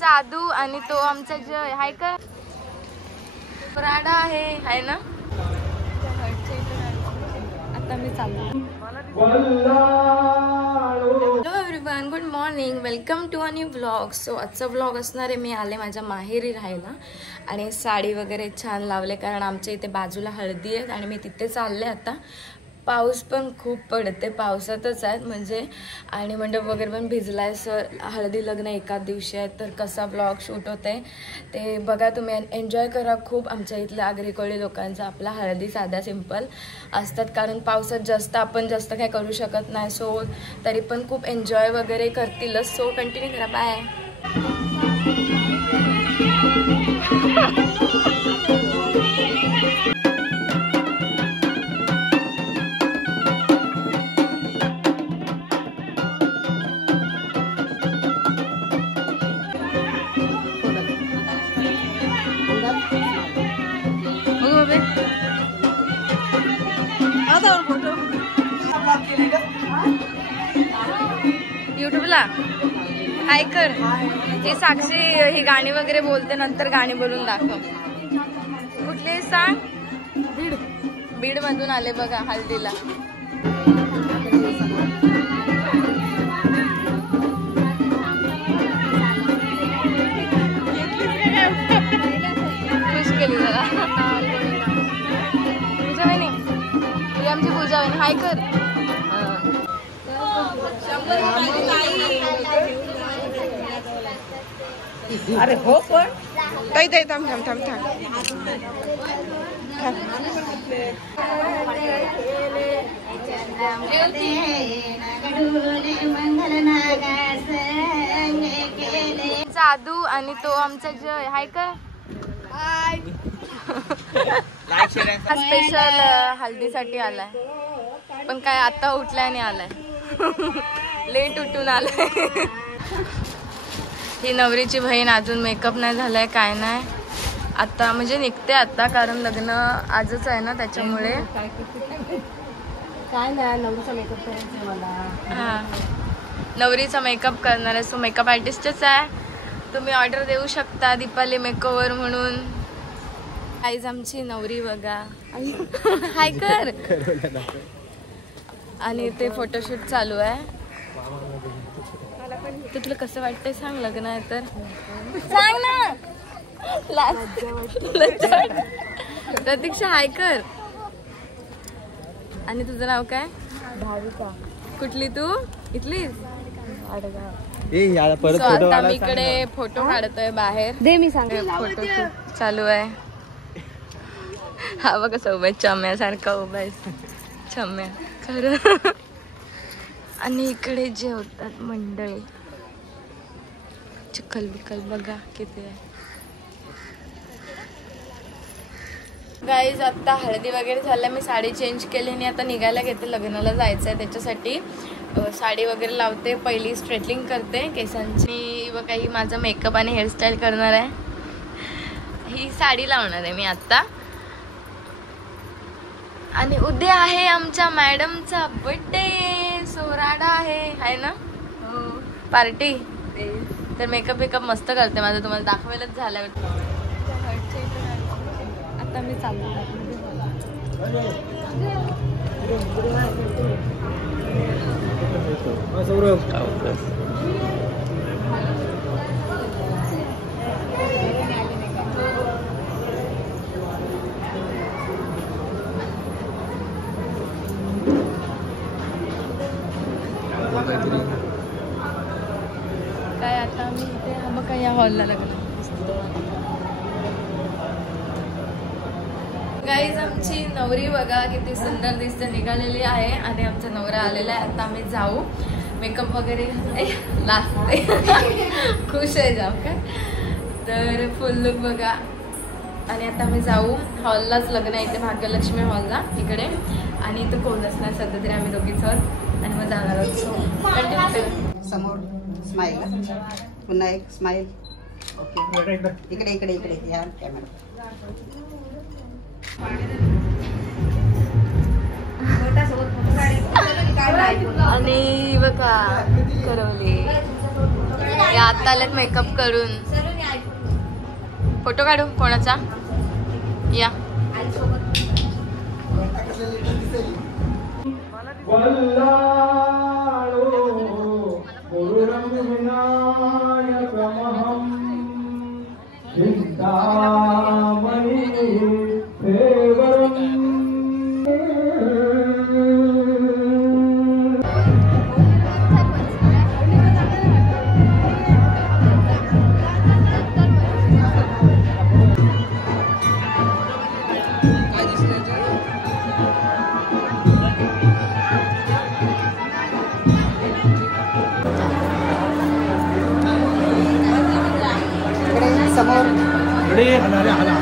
जादू आणि तो आमचा जय हाय का राडा आहे ना. आता मी चाललो. Hello everyone, good morning, welcome to a new vlog. So आजचा व्लॉग असणार आहे, मी आले माझ्या माहेरी राहायला आणि साडी वगैरे छान लावले कारण आमच्या इथे बाजूला हळदी आहेत आणि मी तिथे चालले. आता पाऊस पण खूप पडते, पावसातच आहेत म्हणजे, आणि मंडप वगैरे पण भिजला आहे. सर हळदी लग्न एकाच दिवशी आहे, तर कसा ब्लॉग शूट होते ते बघा तुम्ही, एन्जॉय करा खूप. आमच्या इथल्या आगरी कोळी लोकांचा आपला हळदी साध्या सिंपल असतात कारण पावसात जास्त आपण जास्त काय करू शकत नाही. सो तरी पण खूप एन्जॉय वगैरे करतीलच. सो कंटिन्यू करा. बाय. यूट्यूबला हाय कर. हे साक्षी ही गाणी वगैरे बोलते, नंतर गाणी बोलून दाखव. कुठले सांग. बीड मधून आले बघा हल्दीला. खुश केली जरा. पूजा वहिनी, ही आमची पूजा वहिनी. हाय कर. अरे हो पण ताई ताई थांब थांब थांब थांब. जादू आणि तो आमचा जय हाय का. स्पेशल हल्दीसाठी आलाय, पण काय आता उठल्याने आलाय. लेट उठून आलाय. ही नवरीची बहीण, अजून मेकअप नाही झालाय, काय नाही. आता म्हणजे निघते आता, कारण लग्न आजच आहे ना, त्याच्यामुळे. काय नाही, नवरीचा मेकअप करायचा मला. हा, नवरीचा मेकअप करणार आहे. सो मेकअप आर्टिस्टच आहे, तुम्ही ऑर्डर देऊ शकता दीपाली मेकओव्हर म्हणून. आईज आमची नवरी बघा. हाय कर. आणि ते फोटोशूट चालू आहे. तर तुला कसं वाटतंय सांग, लग्न आहे तर सांग ना. प्रतीक्षा हाय कर. आणि तुझं नाव काय. भाविका. कुठली तू. इथलीच. आता मी इकडे फोटो काढतोय बाहेर. दे मी सांग. फोटोशूट चालू आहे. हा बघ कसं उभा चम्यासारखा उभा आहे. चम्या खरं. आणि इकडे जेवतात मंडळी. चिखल बिखल बघा किती आहे. गाईज आता हळदी वगैरे झाल्या, मी साडी चेंज केली आणि आता निघायला घेते. लग्नाला जायचं आहे, त्याच्यासाठी साडी वगैरे लावते. पहिली स्ट्रेटनिंग करते केसांची. बघा ही माझा मेकअप आणि हेअरस्टाईल करणार आहे. ही साडी लावणार आहे मी आता. आणि उद्या आहे आमच्या मॅडमचा बर्थडे. सोराडा आहे ना पार्टी. तर मेकअप वेकअप मस्त करते माझं, तुम्हाला दाखवायलाच झालं. आता मी चाललो. काय आता मी इथे बघा या हॉलला लागलो. गाईज आमची नवरी बघा किती सुंदर दिसते, निघालेली आहे. आणि आमचा नवरा आलेला आहे. आता आम्ही जाऊ. मेकअप वगैरे लागते. खुश आहे जाऊ काय. तर फुल लुक बघा. आणि आता आम्ही जाऊ हॉललाच. लग्न आहे इथे भाग्यलक्ष्मी हॉलला इकडे. आणि इथं कोण असणार सध्या तरी, आम्ही दोघीच आहोत आणि मग जाणार आहोत. सो समोर स्माईल. पुन्हा एक स्माईल. ओके, इकडे इकडे इकडे या कॅमेरा. आणि बघा करवले. या आता आल्यात मेकअप करून. फोटो काढू कोणाचा? या समोर हाला